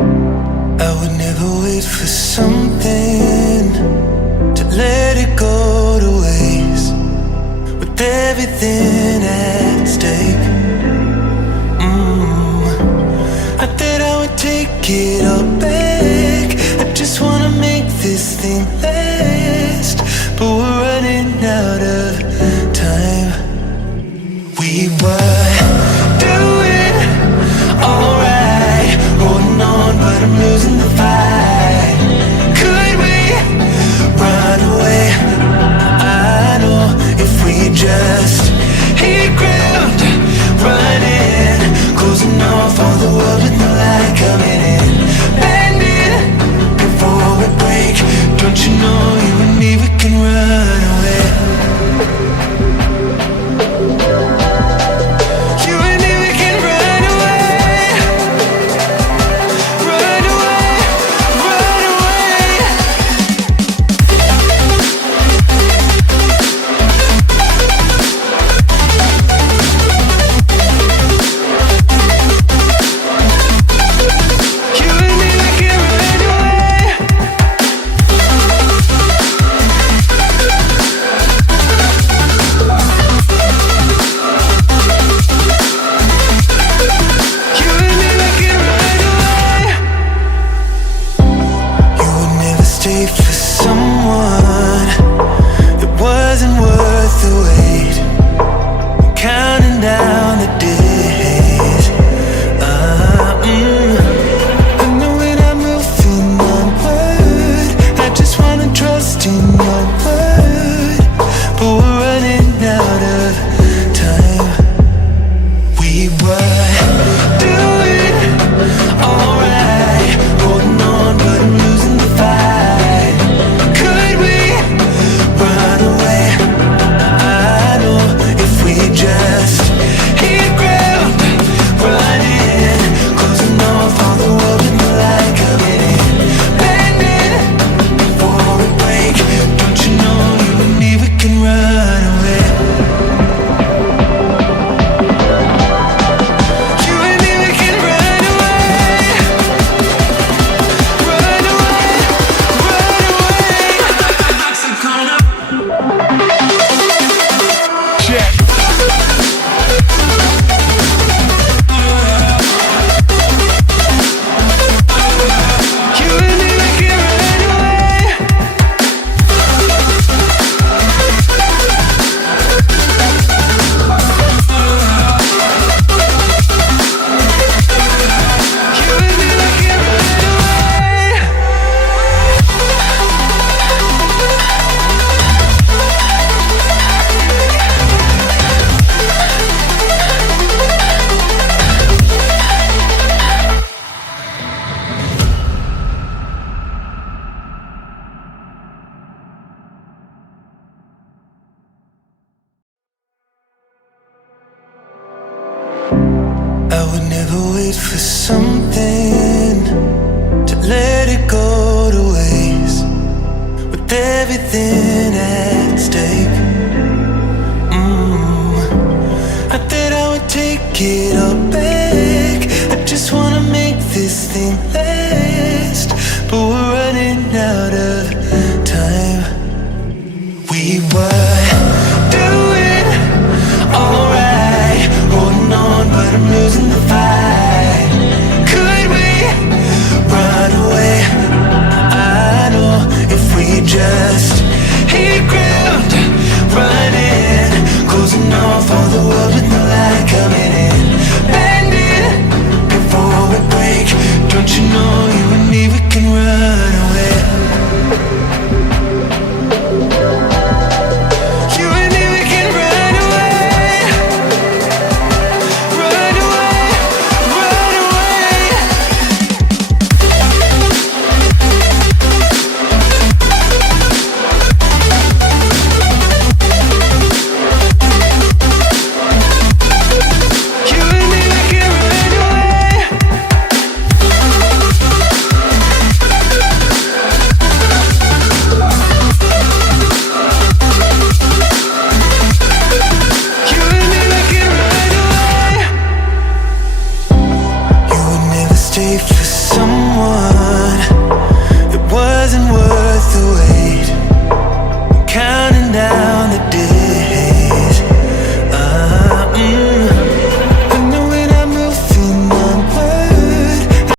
I would never wait for something to let it go to waste, with everything at stake. I thought I would take it all back. I just wanna make this thing last, but we're running out of time. We were doing alright, holding on, but I'm losing the fight. Could we run away? I know if we just hit ground, running, closing off all the world with no light coming in, bending before we break. Don't you know you and me, we can run away. You and me, we can run away. Run away, run away. You and me, we can run away. You and me, we can run away. You would never stay for someone that wasn't worth the wait. I'm counting down the days. I know when I'm moving onward, I just wanna trust in your word, but we're running out of time. We were doing alright, holding on, but I'm losing the fight. Could we run away? I know if we just hit ground, running, closing off all the world with no light coming in, bending before we break. Don't you know you and me, we can run away. You and me, we can run away. Run away, run away. Check. You and me, we can run away. You and me, we can run away. I would never wait for something to let it go to waste, with everything at stake. I thought I would take it all back. I just wanna make this thing last, but we're running out of time. We were doing alright, holding on, but I'm losing the fight. Could we run away? I know if we just